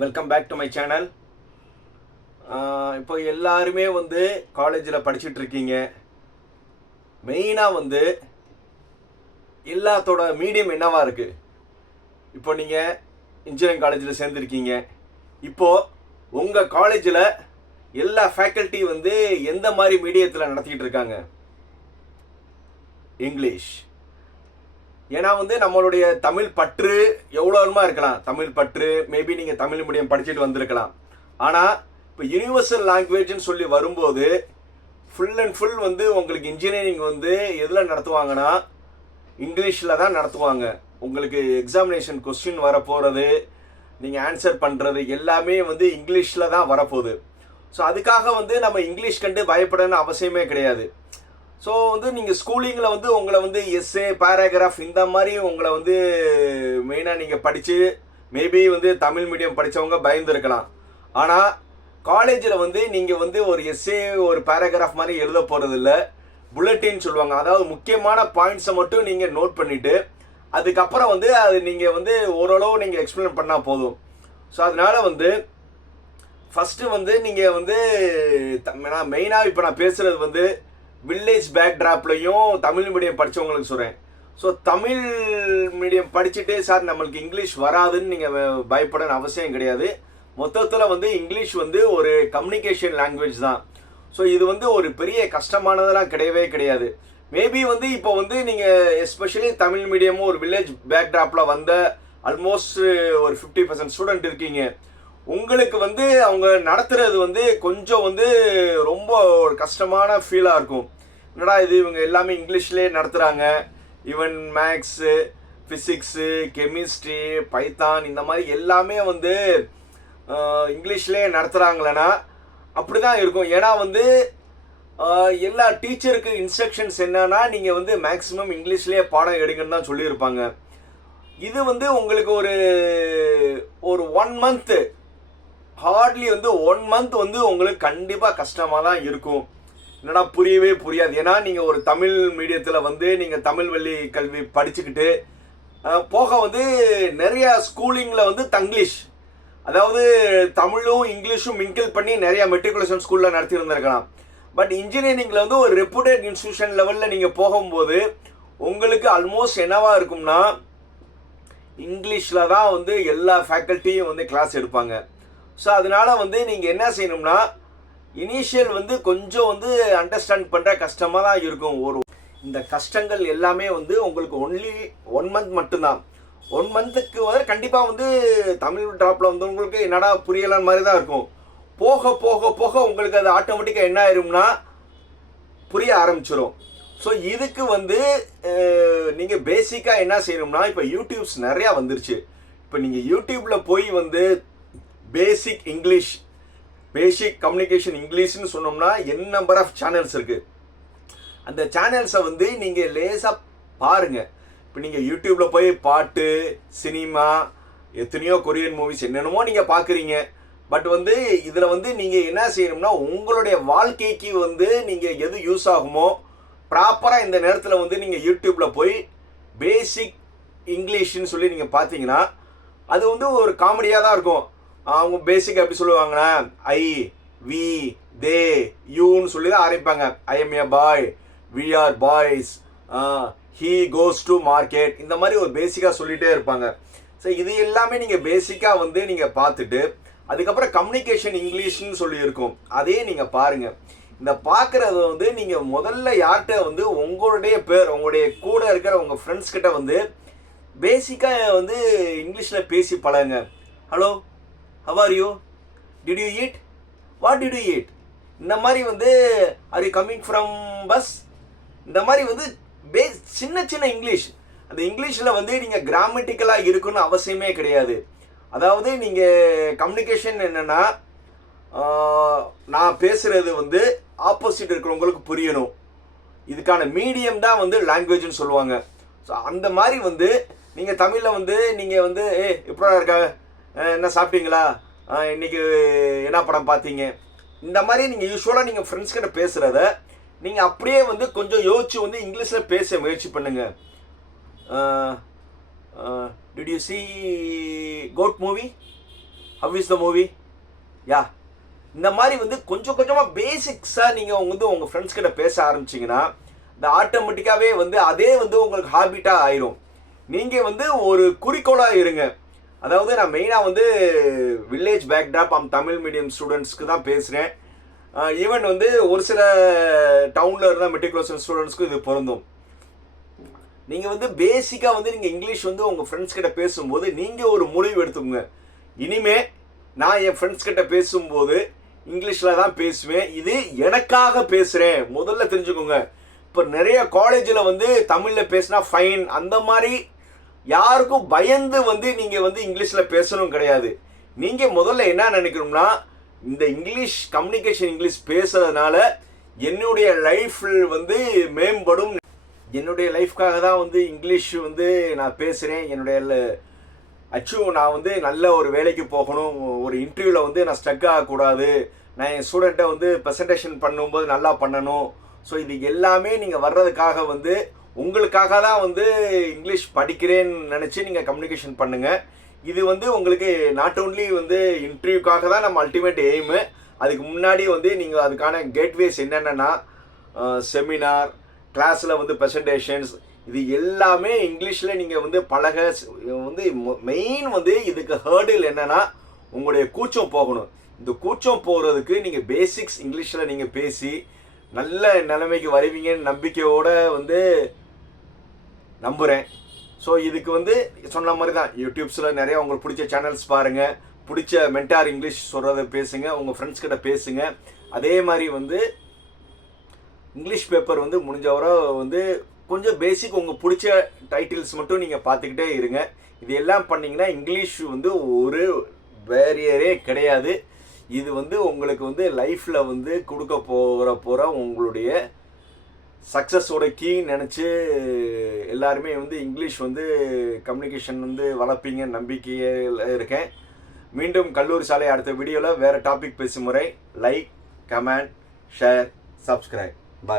Welcome back to my channel இப்போ எல்லாருமே வந்து காலேஜில் படிச்சுட்டு இருக்கீங்க மெயினாக வந்து எல்லாத்தோட மீடியம் என்னவாக இருக்குது இப்போ நீங்கள் இன்ஜினியரிங் காலேஜில் சேர்ந்துருக்கீங்க. இப்போது உங்கள் காலேஜில் எல்லா ஃபேக்கல்ட்டி வந்து எந்த மாதிரி மீடியத்தில் நடத்திக்கிட்டு இருக்காங்க இங்கிலீஷ் ஏன்னா வந்து நம்மளுடைய தமிழ் பற்று எவ்வளோமா இருக்கலாம். தமிழ் பற்று மேபி நீங்கள் தமிழ் மீடியம் படிச்சுட்டு வந்திருக்கலாம். ஆனால் இப்போ யூனிவர்சல் லாங்குவேஜ்னு சொல்லி வரும்போது ஃபுல் அண்ட் ஃபுல் வந்து உங்களுக்கு இன்ஜினியரிங் வந்து எதில் நடத்துவாங்கன்னா இங்கிலீஷில் தான் நடத்துவாங்க. உங்களுக்கு எக்ஸாமினேஷன் கொஸ்டின் வரப்போகிறது நீங்கள் ஆன்சர் பண்ணுறது எல்லாமே வந்து இங்கிலீஷில் தான் வரப்போகுது. ஸோ அதுக்காக வந்து நம்ம இங்கிலீஷ் கண்டு பயப்படணும்னு அவசியமே கிடையாது. ஸோ வந்து நீங்கள் ஸ்கூலிங்கில் வந்து உங்களை வந்து எஸ்ஏ பேராகிராஃப் இந்த மாதிரி உங்களை வந்து மெயினாக நீங்கள் படித்து மேபி வந்து தமிழ் மீடியம் படித்தவங்க பயந்துருக்கலாம். ஆனால் காலேஜில் வந்து நீங்கள் வந்து ஒரு எஸ்ஏ ஒரு பேராகிராஃப் மாதிரி எழுத போகிறதில்ல புல்லட்டின்னு சொல்லுவாங்க. அதாவது முக்கியமான பாயிண்ட்ஸை மட்டும் நீங்கள் நோட் பண்ணிவிட்டு அதுக்கப்புறம் வந்து அது நீங்கள் வந்து ஓரளவு நீங்கள் எக்ஸ்பிளைன் பண்ணால் போதும். ஸோ அதனால் வந்து ஃபஸ்ட்டு வந்து நீங்கள் வந்து நான் மெயினாக இப்போ நான் பேசுகிறது வந்து வில்லேஜ் பேக்ட்ராப்லையும் தமிழ் மீடியம் படித்தவங்களுக்கு சொல்கிறேன் ஸோ தமிழ் மீடியம் படிச்சுட்டே சார் நம்மளுக்கு இங்கிலீஷ் வராதுன்னு நீங்கள் பயப்படணும் அவசியம் கிடையாது. மொத்தத்தில் வந்து இங்கிலீஷ் வந்து ஒரு கம்யூனிகேஷன் லாங்குவேஜ் தான். ஸோ இது வந்து ஒரு பெரிய கஷ்டமானதெல்லாம் கிடையவே கிடையாது. மேபி வந்து இப்போ வந்து நீங்கள் எஸ்பெஷலி தமிழ் மீடியமும் ஒரு வில்லேஜ் பேக்ட்ராப்பில் வந்த ஆல்மோஸ்ட் ஒரு ஃபிஃப்டி பர்சன்ட் ஸ்டூடெண்ட் இருக்கீங்க. உங்களுக்கு வந்து அவங்க நடத்துறது வந்து கொஞ்சம் வந்து ரொம்ப கஷ்டமான ஃபீலாக இருக்கும். என்னடா இது இவங்க எல்லாமே இங்கிலீஷ்லேயே நடத்துகிறாங்க even maths physics chemistry Python இந்த மாதிரி எல்லாமே வந்து இங்கிலீஷ்லேயே நடத்துகிறாங்களேனா அப்படி தான் இருக்கும். ஏன்னா வந்து எல்லா டீச்சருக்கு இன்ஸ்ட்ரக்ஷன்ஸ் என்னன்னா நீங்கள் வந்து மேக்ஸிமம் இங்கிலீஷ்லேயே பாடம் எடுங்கன்னு தான் சொல்லியிருப்பாங்க. இது வந்து உங்களுக்கு ஒரு ஒரு ஒன் மந்த்து ஹார்ட்லி வந்து ஒன் மந்த் வந்து உங்களுக்கு கண்டிப்பாக கஷ்டமாக தான் இருக்கும். என்னடா புரியவே புரியாது. ஏன்னா நீங்கள் ஒரு தமிழ் மீடியத்தில் வந்து நீங்கள் தமிழ் வழி கல்வி படிச்சுக்கிட்டு போக வந்து நிறைய ஸ்கூலிங்கில் வந்து தங்கிலீஷ். அதாவது தமிழும் இங்கிலீஷும் மிங்கிள் பண்ணி நிறைய மெட்ரிகுலேஷன் ஸ்கூலில் நடத்திருந்திருக்கலாம் பட் இன்ஜினியரிங்கில் வந்து ஒரு ரெப்புடேட் இன்ஸ்டியூஷன் லெவலில் நீங்கள் போகும்போது உங்களுக்கு ஆல்மோஸ்ட் என்னவாக இருக்கும்னா இங்கிலீஷில் தான் வந்து எல்லா ஃபேக்கல்ட்டியும் வந்து கிளாஸ் எடுப்பாங்க. ஸோ அதனால வந்து நீங்கள் என்ன செய்யணும்னா இனிஷியல் வந்து கொஞ்சம் வந்து அண்டர்ஸ்டாண்ட் பண்ணுற கஷ்டமாக தான் இருக்கும். ஒரு இந்த கஷ்டங்கள் எல்லாமே வந்து உங்களுக்கு ஒன்லி ஒன் மந்த் மட்டும்தான். ஒன் மந்த்துக்கு வந்து கண்டிப்பாக வந்து தமிழ் ட்ராப்பில் வந்து உங்களுக்கு என்னடா புரியலான் மாதிரி தான் இருக்கும். போக போக போக உங்களுக்கு அது ஆட்டோமேட்டிக்காக என்ன ஆயிரும்னா புரிய ஆரம்பிச்சிடும் ஸோ இதுக்கு வந்து நீங்கள் பேசிக்காக என்ன செய்யணும்னா இப்போ யூடியூப்ஸ் நிறையா வந்துருச்சு. இப்போ நீங்கள் யூடியூப்பில் போய் வந்து பேசிக் இங்கிலீஷ் பேசிக் கம்யூனிகேஷன் இங்கிலீஷ்னு சொன்னோம்னா என் நம்பர் ஆஃப் சேனல்ஸ் இருக்குது அந்த சேனல்ஸை வந்து நீங்கள் லேசாக பாருங்கள் இப்போ நீங்கள் யூடியூப்பில் போய் பாட்டு சினிமா எத்தனையோ கொரியன் மூவிஸ் என்னென்னமோ நீங்கள் பார்க்குறீங்க பட் வந்து இதில் வந்து நீங்கள் என்ன செய்யணும்னா உங்களுடைய வாழ்க்கைக்கு வந்து நீங்கள் எது யூஸ் ஆகுமோ ப்ராப்பராக இந்த நேரத்தில் வந்து நீங்கள் யூடியூப்பில் போய் பேசிக் இங்கிலீஷ்னு சொல்லி நீங்கள் பார்த்தீங்கன்னா அது வந்து ஒரு காமெடியாக தான் இருக்கும். அவங்க பேசிக் எப்படி சொல்லுவாங்கன்னா ஐ வி தே யூன்னு சொல்லி தான் ஆரம்பிப்பாங்க. I am a boy we are boys he goes to market இந்த மாதிரி ஒரு பேசிக்காக சொல்லிகிட்டே இருப்பாங்க. ஸோ இது எல்லாமே நீங்கள் பேசிக்காக வந்து நீங்கள் பார்த்துட்டு அதுக்கப்புறம் கம்யூனிகேஷன் இங்கிலீஷ்னு சொல்லி இருக்கும். அதே நீங்கள் பாருங்கள் இந்த பார்க்குறது வந்து நீங்கள் முதல்ல யார்கிட்ட வந்து உங்களுடைய பேர் உங்களுடைய கூட இருக்கிற உங்கள் ஃப்ரெண்ட்ஸ் கிட்ட வந்து பேசிக்காக வந்து இங்கிலீஷில் பேசி பழகுங்க. Hello how are you did you eat what did you eat இந்த மாதிரி வந்து are you coming from bus இந்த மாதிரி வந்து பேஸ் சின்ன சின்ன இங்கிலீஷ் அந்த இங்கிலீஷில் வந்து நீங்கள் கிராமட்டிக்கலாக இருக்குன்னு அவசியமே கிடையாது. அதாவது நீங்கள் கம்யூனிகேஷன் என்னென்னா நான் பேசுகிறது வந்து ஆப்போசிட் இருக்கிறவங்களுக்கு புரியணும். இதுக்கான மீடியம் தான் வந்து லாங்குவேஜ்னு சொல்லுவாங்க. ஸோ அந்த மாதிரி வந்து நீங்கள் தமிழில் வந்து நீங்கள் வந்து ஏ எப்படா இருக்க? என்ன சாப்பிட்டீங்களா? இன்றைக்கி இன்னைக்கு என்ன படம் பார்த்தீங்க? இந்த மாதிரி நீங்கள் யூஸ்வலாக நீங்கள் ஃப்ரெண்ட்ஸ் கிட்ட பேசுகிறத நீங்கள் அப்படியே வந்து கொஞ்சம் யோசிச்சு வந்து இங்கிலீஷில் பேச முயற்சி பண்ணுங்கள் did you see GOAT movie how is the movie yeah இந்த மாதிரி வந்து கொஞ்சம் கொஞ்சமாக பேசிக்ஸாக நீங்கள் வந்து உங்கள் ஃப்ரெண்ட்ஸ் கிட்ட பேச ஆரம்பிச்சிங்கன்னா இந்த ஆட்டோமேட்டிக்காகவே வந்து அதே வந்து உங்களுக்கு ஹாபிட்டாக ஆயிரும். நீங்கள் வந்து ஒரு குறிக்கோளாக இருங்க. அதாவது நான் மெயினாக வந்து village backdrop um Tamil medium ஸ்டூடெண்ட்ஸ்க்கு தான் பேசுகிறேன் ஈவன் வந்து ஒரு சில டவுனில் இருந்தால் மெட்ரிகுலேஷன் ஸ்டூடெண்ட்ஸ்க்கும் இது பொருந்தும். நீங்கள் வந்து பேசிக்காக வந்து நீங்கள் இங்கிலீஷ் வந்து உங்கள் ஃப்ரெண்ட்ஸ் கிட்ட பேசும்போது நீங்கள் ஒரு முடிவு எடுத்துக்கோங்க. இனிமே நான் என் ஃப்ரெண்ட்ஸ் கிட்ட பேசும்போது இங்கிலீஷில் தான் பேசுவேன். இது எனக்காக பேசுகிறேன் முதல்ல தெரிஞ்சுக்கோங்க. இப்போ நிறைய காலேஜில் வந்து தமிழில் பேசினா ஃபைன் அந்த மாதிரி யாருக்கும் பயந்து வந்து நீங்கள் வந்து இங்கிலீஷில் பேசணும் கிடையாது. நீங்கள் முதல்ல என்ன நினைக்கணும்னா இந்த இங்கிலீஷ் கம்யூனிகேஷன் இங்கிலீஷ் பேசுறதுனால என்னுடைய லைஃப்பில் வந்து மேம்படும். என்னுடைய லைஃப்காக தான் வந்து இங்கிலீஷ் வந்து நான் பேசுகிறேன் என்னுடைய அச்சும் நான் வந்து நல்ல ஒரு வேலைக்கு போகணும். ஒரு இன்டர்வியூவில் வந்து நான் ஸ்டக் ஆகக்கூடாது. நான் என் ஸ்டூடெண்ட்டை வந்து ப்ரெசன்டேஷன் பண்ணும்போது நல்லா பண்ணணும். ஸோ இது எல்லாமே நீங்கள் வர்றதுக்காக வந்து உங்களுக்காக தான் வந்து இங்கிலீஷ் படிக்கிறேன்னு நினச்சி நீங்கள் கம்யூனிகேஷன் பண்ணுங்கள் இது வந்து உங்களுக்கு நாட் ஓன்லி வந்து இன்டர்வியூக்காக தான் நம்ம அல்டிமேட் எய்மு அதுக்கு முன்னாடி வந்து நீங்கள் அதுக்கான கேட்வேஸ் என்னென்னா செமினார் கிளாஸில் வந்து ப்ரெசன்டேஷன்ஸ் இது எல்லாமே இங்கிலீஷில் நீங்கள் வந்து பழக வந்து மெயின் வந்து இதுக்கு ஹேர்டில் என்னென்னா உங்களுடைய கூச்சம் போகணும். இந்த கூச்சம் போகிறதுக்கு நீங்கள் பேசிக்ஸ் இங்கிலீஷில் நீங்கள் பேசி நல்ல நிலைமைக்கு வருவீங்கன்னு நம்பிக்கையோடு வந்து நம்புகிறேன் ஸோ இதுக்கு வந்து சொன்ன மாதிரி தான் யூடியூப்ஸில் நிறைய உங்களுக்கு பிடிச்ச சேனல்ஸ் பாருங்கள் பிடிச்ச மென்டார் இங்கிலீஷ் சொல்கிறத பேசுங்க. உங்கள் ஃப்ரெண்ட்ஸ் கிட்ட பேசுங்க. அதே மாதிரி வந்து இங்கிலீஷ் பேப்பர் வந்து முடிஞ்சவரை வந்து கொஞ்சம் பேசிக் உங்கள் பிடிச்ச டைட்டில்ஸ் மட்டும் நீங்கள் பார்த்துக்கிட்டே இருங்க. இது எல்லாம் பண்ணிங்கன்னா இங்கிலீஷ் வந்து ஒரு பேரியரே கிடையாது. இது வந்து உங்களுக்கு வந்து லைஃப்பில் வந்து கொடுக்க போகிற போகிற உங்களுடைய சக்ஸஸோட கீ நினச்சி எல்லாருமே வந்து இங்கிலீஷ் வந்து கம்யூனிகேஷன் வந்து வளர்ப்பீங்கன்னு நம்பிக்கையில் இருக்கேன். மீண்டும் கல்லூரி சாலை அடுத்த வீடியோவில் வேறு டாபிக் பேசும் முறை. Like comment share subscribe bye